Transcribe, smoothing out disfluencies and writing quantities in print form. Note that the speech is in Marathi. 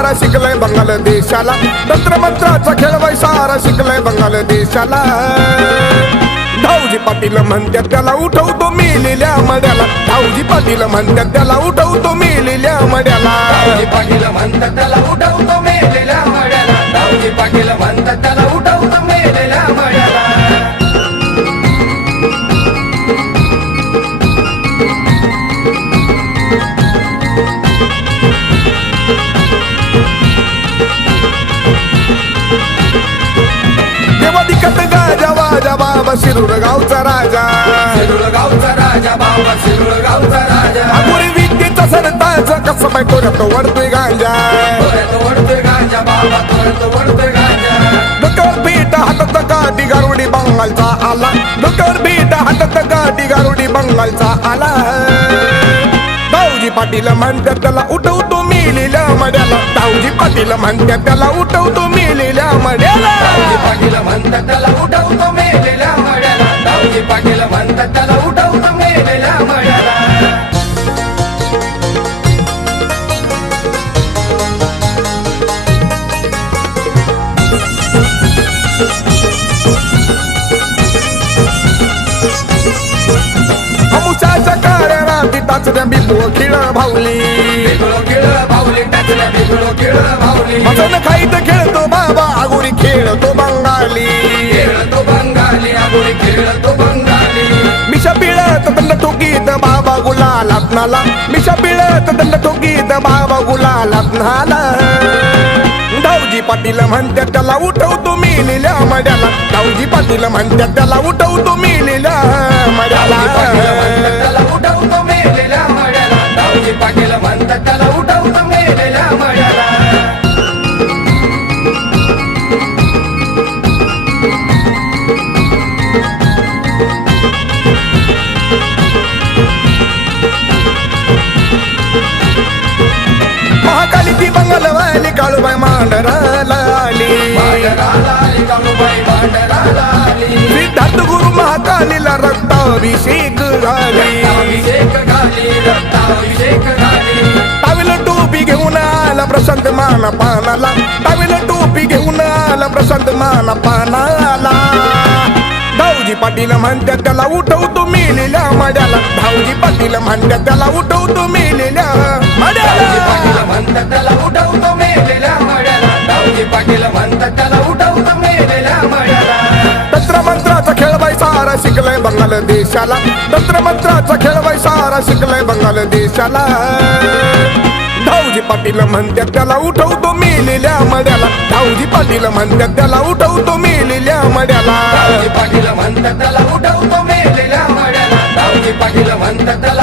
सारा शिकलाय बंगाल देशाला, तंत्रमंत्राचा खेळ सारा शिकलाय बंगाल देशाला. धावजी पाटील म्हणतात त्याला उठवतो मेलेल्या मड्याला, धावजी पाटील म्हणतात त्याला उठवतो मेलेल्या मड्याला. धावजी पाटील म्हणतात त्याला उठवतो मेलेल्या मड्याला, धावजी पाटील म्हणतात त्याला उठवतो मेलेल्या मड्याला. तेव्हा दिकत गाजा वाजा बाबा शिरूर गावचा राजा, शिरूर गावचा राजा बाबा शिरूर गावचा राजा. अगोरी विद्येचा सरताच कसं बाय करत वडतोय गांजा, तोऱ्यात ओढतोय गांजा बाबा तोऱ्यात ओढतोय गांजा. डोक्यावर बीट हातात गाडी गारुडी बंगालचा आला, डोक्यावर बीट हातात गाडी गारुडी बंगालचा आला. धावजी पाटील म्हणतात त्याला उठवतो मेलेल्या मड्याला, धावजी पाटील म्हणतात त्याला उठवतो मेलेल्या मड्याला. धावजी पाटील म्हणतात त्याला उठवतो मेलेल्या मड्याला, धावजी पाटील म्हणतात त्याला उठवतो मेलेल्या मड्याला. अमुचाच्या कार्याला टाचण्या बिबो खिळ भावली, बिगुळ खेळ भावली टाकल्या बिगुळ खेळ भावली. मसन खाईत खेळतो बाबा आगोरी खेळतो बंगाली, खेळतो बंगाली आगोरी खेळतो बंगाली. मिशा पिळत दंड ठोकीत बाबा गुलालात नाला, मिशा पिळत दंड ठोकीत बाबा गुलालात नाला. धावजी पाटील म्हणतात त्याला उठवतो मेलेल्या मड्याला, धावजी पाटील म्हणतात त्याला उठवतो मेलेल्या मड्याला. त्याला उठवतो मेलेल्या मड्याला, धावजी पाटील म्हणतात त्याला उठवतो मेलेल्या मड्याला. महाकाली ती बंगालवाली काळूबाई मांडराला आली, भांडराला आली काळूबाई भांडराला आली. सिद्धार्थ गुरु महाकालीला रक्ताभिषेक झाली, रक्ताभिषेक घाली रक्ताभिषेक घाली. टावेल टोपी घेऊन आला प्रशांत मान पानाला, टावेल टोपी घेऊन आला प्रशांत मान पानाला. धावजी पाटील म्हणतात त्याला उठवतो मेलेल्या मड्याला, धावजी पाटील म्हणतात त्याला उठवतो मेलेल्या धावजी पाटील मड्याला. म्हणतात त्याला उठवतो मेलेल्या मड्याला, धावजी पाटील म्हणतात त्याला उठवतो मेलेल्या मड्याला. तंत्रमंत्राचा खेळ सारा शिकलाय बंगाल देशाला, तंत्रमंत्राचा खेळ सारा शिकलाय बंगाल देशाला. धावजी पाटील म्हणतात त्याला उठवतो मेलेल्या मड्याला, धावजी पाटील म्हणतात त्याला उठवतो मेलेल्या मड्याला. धावजी पाटील म्हणतात त्याला उठवतो मेलेल्या मड्याला, धावजी पाटील म्हणतात त्याला